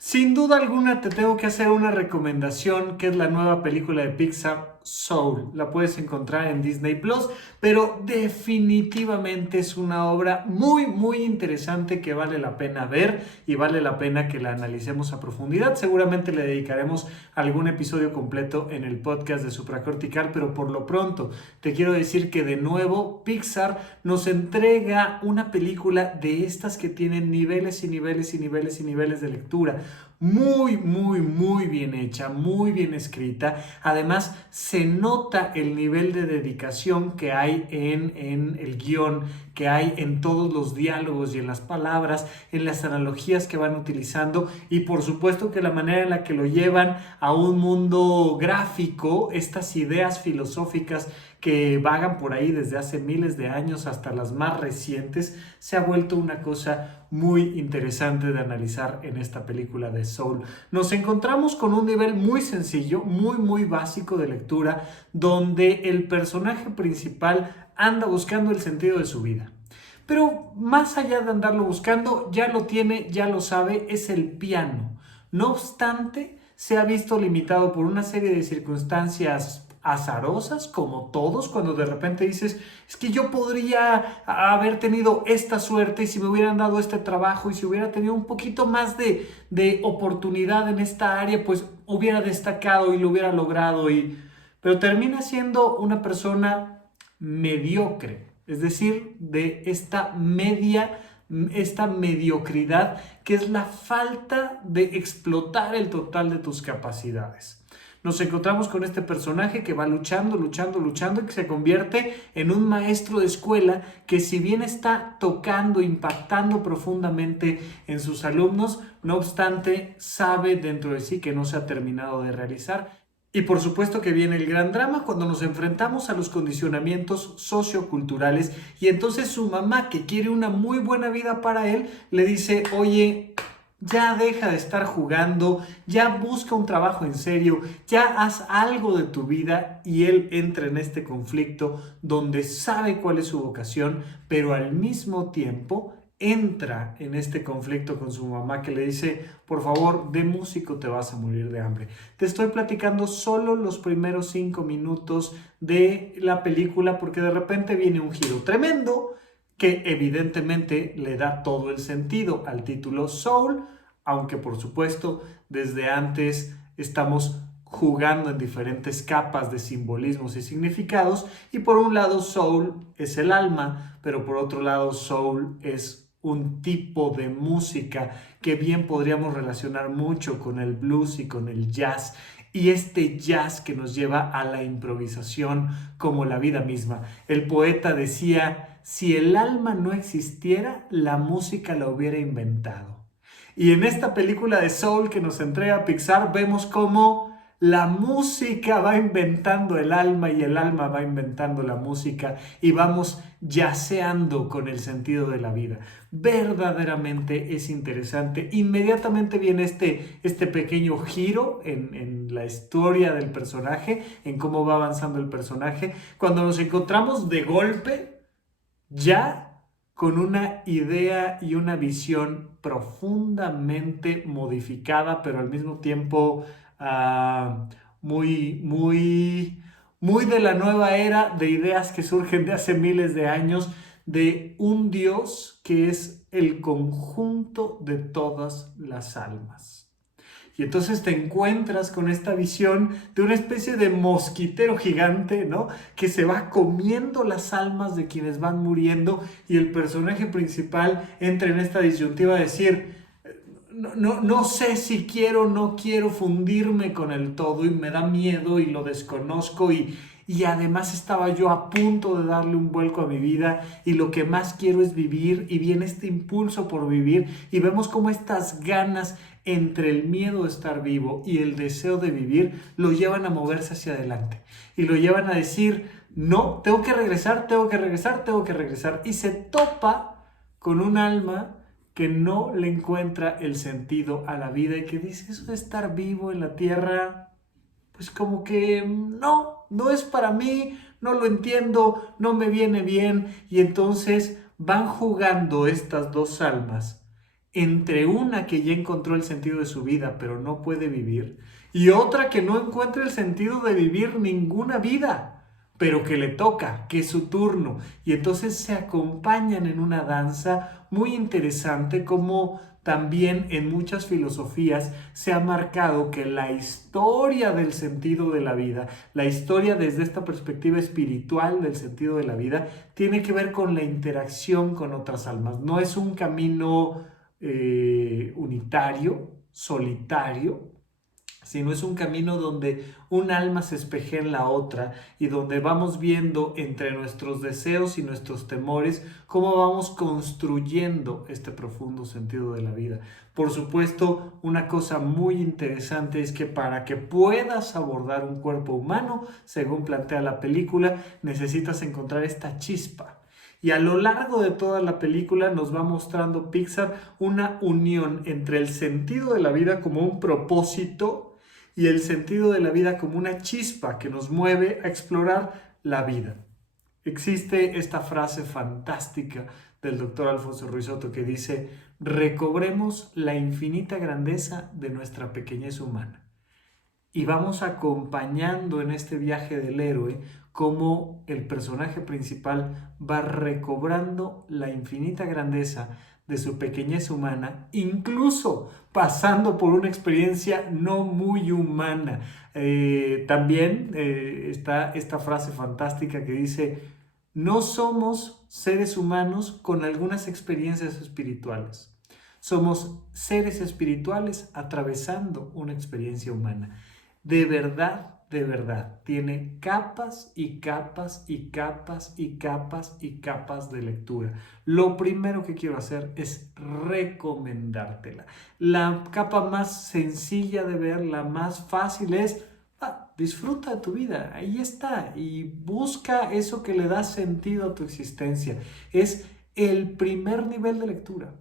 Sin duda alguna te tengo que hacer una recomendación, que es la nueva película de Pixar, Soul. La puedes encontrar en Disney Plus, pero definitivamente es una obra muy interesante que vale la pena ver y vale la pena que la analicemos a profundidad. Seguramente le dedicaremos algún episodio completo en el podcast de Supracortical, pero por lo pronto te quiero decir que de nuevo Pixar nos entrega una película de estas que tienen niveles y niveles y niveles y niveles de lectura. Muy bien hecha, muy bien escrita. Además, se nota el nivel de dedicación que hay en el guión, que hay en todos los diálogos y en las palabras, en las analogías que van utilizando y por supuesto que la manera en la que lo llevan a un mundo gráfico, estas ideas filosóficas que vagan por ahí desde hace miles de años hasta las más recientes, se ha vuelto una cosa muy interesante de analizar en esta película de Soul. Nos encontramos con un nivel muy sencillo, muy básico de lectura, donde el personaje principal anda buscando el sentido de su vida. Pero más allá de andarlo buscando, ya lo tiene, ya lo sabe, es el piano. No obstante, se ha visto limitado por una serie de circunstancias azarosas, como todos, cuando de repente dices, es que yo podría haber tenido esta suerte y si me hubieran dado este trabajo y si hubiera tenido un poquito más de oportunidad en esta área, pues hubiera destacado y lo hubiera logrado. Pero termina siendo una persona mediocre, es decir, de esta mediocridad que es la falta de explotar el total de tus capacidades. Nos encontramos con este personaje que va luchando y que se convierte en un maestro de escuela que, si bien está tocando, impactando profundamente en sus alumnos, no obstante sabe dentro de sí que no se ha terminado de realizar. Y por supuesto que viene el gran drama cuando nos enfrentamos a los condicionamientos socioculturales y entonces su mamá, que quiere una muy buena vida para él, le dice, oye, ya deja de estar jugando, ya busca un trabajo en serio, ya haz algo de tu vida. Y él entra en este conflicto donde sabe cuál es su vocación, pero al mismo tiempo entra en este conflicto con su mamá, que le dice, por favor, de músico te vas a morir de hambre. Te estoy platicando solo los primeros 5 minutos de la película porque de repente viene un giro tremendo que evidentemente le da todo el sentido al título Soul, aunque por supuesto desde antes estamos jugando en diferentes capas de simbolismos y significados, y por un lado Soul es el alma, pero por otro lado Soul es un tipo de música que bien podríamos relacionar mucho con el blues y con el jazz, y este jazz que nos lleva a la improvisación como la vida misma. El poeta decía, si el alma no existiera, la música la hubiera inventado. Y en esta película de Soul que nos entrega Pixar vemos cómo la música va inventando el alma y el alma va inventando la música y vamos yaceando con el sentido de la vida. Verdaderamente es interesante. Inmediatamente viene este pequeño giro en la historia del personaje, en cómo va avanzando el personaje, cuando nos encontramos de golpe ya con una idea y una visión profundamente modificada, pero al mismo tiempo muy, muy de la nueva era de ideas que surgen de hace miles de años, de un Dios que es el conjunto de todas las almas. Y entonces te encuentras con esta visión de una especie de mosquitero gigante, ¿no? Que se va comiendo las almas de quienes van muriendo, y el personaje principal entra en esta disyuntiva de decir, no sé si quiero o no quiero fundirme con el todo y me da miedo y lo desconozco y además estaba yo a punto de darle un vuelco a mi vida y lo que más quiero es vivir, y viene este impulso por vivir y vemos cómo estas ganas entre el miedo de estar vivo y el deseo de vivir lo llevan a moverse hacia adelante y lo llevan a decir, no, tengo que regresar, y se topa con un alma que no le encuentra el sentido a la vida y que dice, eso de estar vivo en la tierra, pues como que no es para mí, no lo entiendo, no me viene bien. Y entonces van jugando estas dos almas entre una que ya encontró el sentido de su vida pero no puede vivir y otra que no encuentra el sentido de vivir ninguna vida, pero que le toca, que es su turno. Y entonces se acompañan en una danza muy interesante, como también en muchas filosofías se ha marcado que la historia del sentido de la vida, la historia desde esta perspectiva espiritual del sentido de la vida, tiene que ver con la interacción con otras almas. No es un camino unitario, solitario, sino es un camino donde un alma se espejea en la otra y donde vamos viendo entre nuestros deseos y nuestros temores cómo vamos construyendo este profundo sentido de la vida. Por supuesto, una cosa muy interesante es que para que puedas abordar un cuerpo humano, según plantea la película, necesitas encontrar esta chispa. Y a lo largo de toda la película nos va mostrando Pixar una unión entre el sentido de la vida como un propósito y el sentido de la vida como una chispa que nos mueve a explorar la vida. Existe esta frase fantástica del doctor Alfonso Ruiz Soto que dice: recobremos la infinita grandeza de nuestra pequeñez humana. Y vamos acompañando en este viaje del héroe cómo el personaje principal va recobrando la infinita grandeza de su pequeñez humana, incluso pasando por una experiencia no muy humana. También está esta frase fantástica que dice: no somos seres humanos con algunas experiencias espirituales. Somos seres espirituales atravesando una experiencia humana. De verdad, tiene capas y capas y capas y capas y capas de lectura. Lo primero que quiero hacer es recomendártela. La capa más sencilla de ver, la más fácil es: disfruta de tu vida, ahí está, y busca eso que le da sentido a tu existencia. Es el primer nivel de lectura.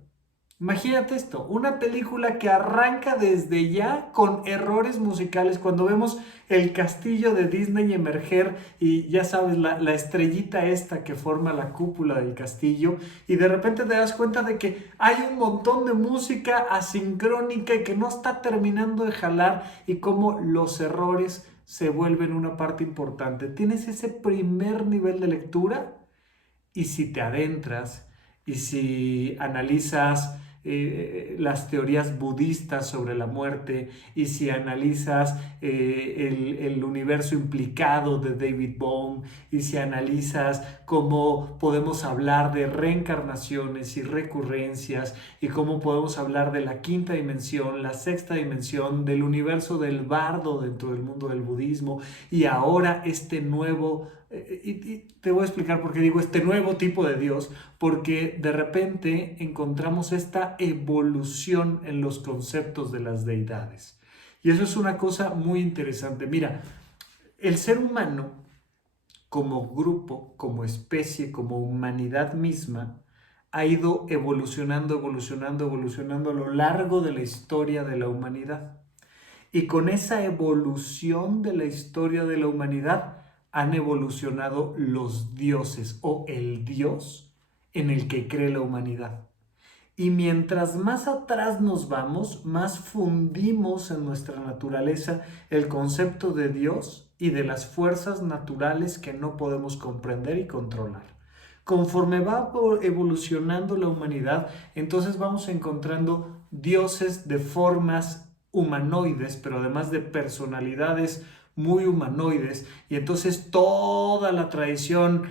Imagínate esto, una película que arranca desde ya con errores musicales. Cuando vemos el castillo de Disney emerger y ya sabes, la estrellita esta que forma la cúpula del castillo, y de repente te das cuenta de que hay un montón de música asincrónica y que no está terminando de jalar, y cómo los errores se vuelven una parte importante. Tienes ese primer nivel de lectura, y si te adentras y si analizas las teorías budistas sobre la muerte, y si analizas el universo implicado de David Bohm, y si analizas cómo podemos hablar de reencarnaciones y recurrencias, y cómo podemos hablar de la quinta dimensión, la sexta dimensión, del universo del bardo dentro del mundo del budismo, y ahora este nuevo... Y te voy a explicar por qué digo este nuevo tipo de Dios, porque de repente encontramos esta evolución en los conceptos de las deidades. Y eso es una cosa muy interesante. Mira, el ser humano como grupo, como especie, como humanidad misma, ha ido evolucionando, evolucionando, evolucionando a lo largo de la historia de la humanidad. Y con esa evolución de la historia de la humanidad han evolucionado los dioses o el Dios en el que cree la humanidad. Y mientras más atrás nos vamos, más fundimos en nuestra naturaleza el concepto de Dios y de las fuerzas naturales que no podemos comprender y controlar. Conforme va evolucionando la humanidad, entonces vamos encontrando dioses de formas humanoides, pero además de personalidades muy humanoides, y entonces toda la tradición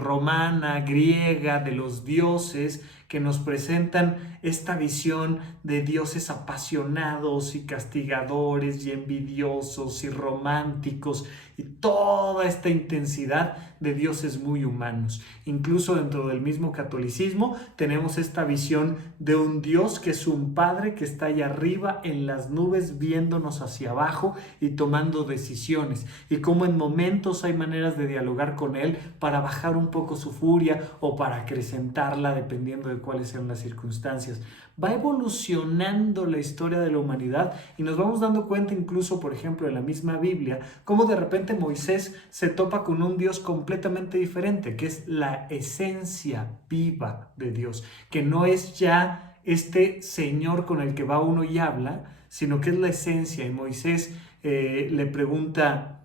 romana, griega, de los dioses que nos presentan esta visión de dioses apasionados y castigadores y envidiosos y románticos, y toda esta intensidad de dioses muy humanos. Incluso dentro del mismo catolicismo tenemos esta visión de un Dios que es un padre que está allá arriba en las nubes viéndonos hacia abajo y tomando decisiones, y cómo en momentos hay maneras de dialogar con él para bajar un poco su furia o para acrecentarla dependiendo de cuáles sean las circunstancias. Va evolucionando la historia de la humanidad y nos vamos dando cuenta, incluso por ejemplo en la misma Biblia, cómo de repente Moisés se topa con un Dios completamente diferente, que es la esencia viva de Dios, que no es ya este señor con el que va uno y habla, sino que es la esencia. Y Moisés le pregunta,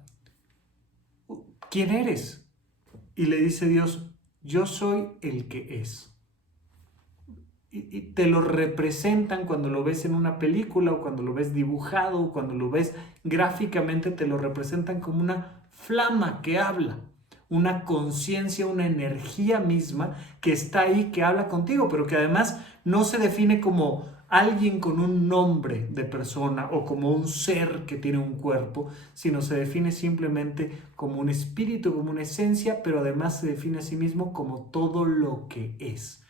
¿quién eres? Y le dice Dios, yo soy el que es. Y te lo representan cuando lo ves en una película o cuando lo ves dibujado o cuando lo ves gráficamente, te lo representan como una flama que habla, una conciencia, una energía misma que está ahí, que habla contigo, pero que además no se define como alguien con un nombre de persona o como un ser que tiene un cuerpo, sino se define simplemente como un espíritu, como una esencia, pero además se define a sí mismo como todo lo que es.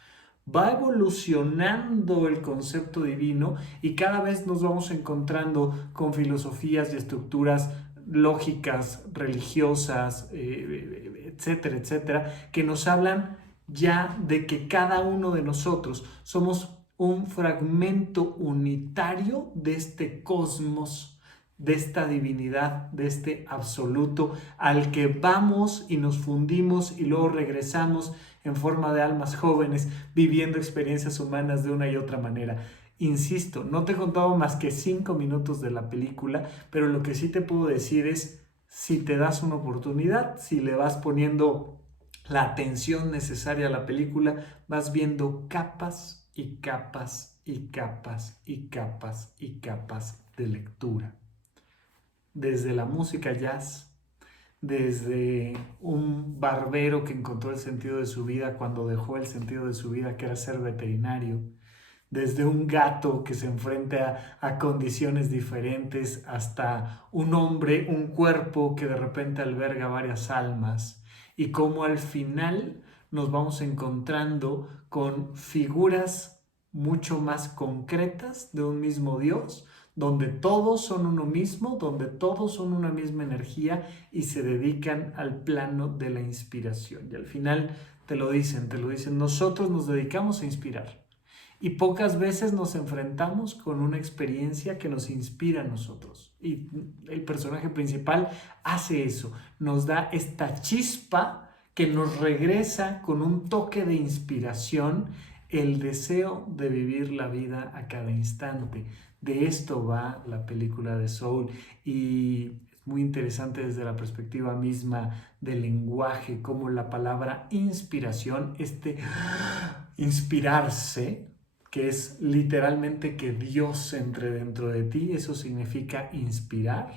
Va evolucionando el concepto divino y cada vez nos vamos encontrando con filosofías y estructuras lógicas, religiosas, etcétera, etcétera, que nos hablan ya de que cada uno de nosotros somos un fragmento unitario de este cosmos, de esta divinidad, de este absoluto al que vamos y nos fundimos y luego regresamos en forma de almas jóvenes, viviendo experiencias humanas de una y otra manera. Insisto, no te he contado más que 5 minutos de la película, pero lo que sí te puedo decir es, si te das una oportunidad, si le vas poniendo la atención necesaria a la película, vas viendo capas y capas y capas y capas y capas de lectura. Desde la música jazz, desde un barbero que encontró el sentido de su vida cuando dejó el sentido de su vida, que era ser veterinario, desde un gato que se enfrenta a condiciones diferentes, hasta un hombre, un cuerpo que de repente alberga varias almas, y cómo al final nos vamos encontrando con figuras mucho más concretas de un mismo Dios, donde todos son uno mismo, donde todos son una misma energía y se dedican al plano de la inspiración. Y al final te lo dicen, nosotros nos dedicamos a inspirar. Y pocas veces nos enfrentamos con una experiencia que nos inspira a nosotros. Y el personaje principal hace eso, nos da esta chispa que nos regresa con un toque de inspiración, el deseo de vivir la vida a cada instante. De esto va la película de Soul y es muy interesante desde la perspectiva misma del lenguaje, como la palabra inspiración, inspirarse, que es literalmente que Dios entre dentro de ti, eso significa inspirar,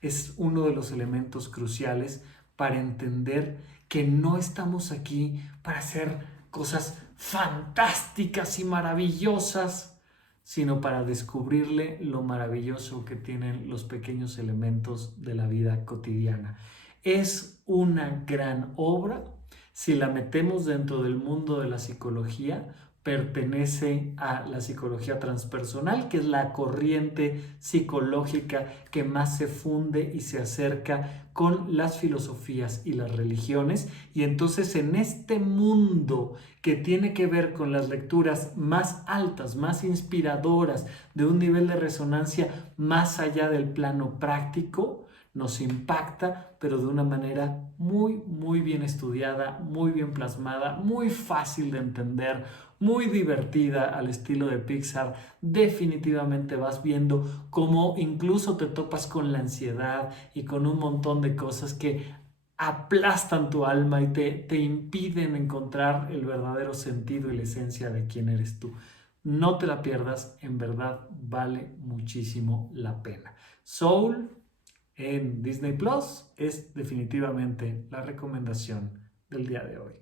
es uno de los elementos cruciales para entender que no estamos aquí para hacer cosas fantásticas y maravillosas, sino para descubrirle lo maravilloso que tienen los pequeños elementos de la vida cotidiana. Es una gran obra. Si la metemos dentro del mundo de la psicología, pertenece a la psicología transpersonal, que es la corriente psicológica que más se funde y se acerca con las filosofías y las religiones. Y entonces en este mundo que tiene que ver con las lecturas más altas, más inspiradoras, de un nivel de resonancia más allá del plano práctico, nos impacta, pero de una manera muy, muy bien estudiada, muy bien plasmada, muy fácil de entender, muy divertida al estilo de Pixar. Definitivamente vas viendo cómo incluso te topas con la ansiedad y con un montón de cosas que aplastan tu alma y te impiden encontrar el verdadero sentido y la esencia de quién eres tú. No te la pierdas, en verdad vale muchísimo la pena. Soul en Disney Plus es definitivamente la recomendación del día de hoy.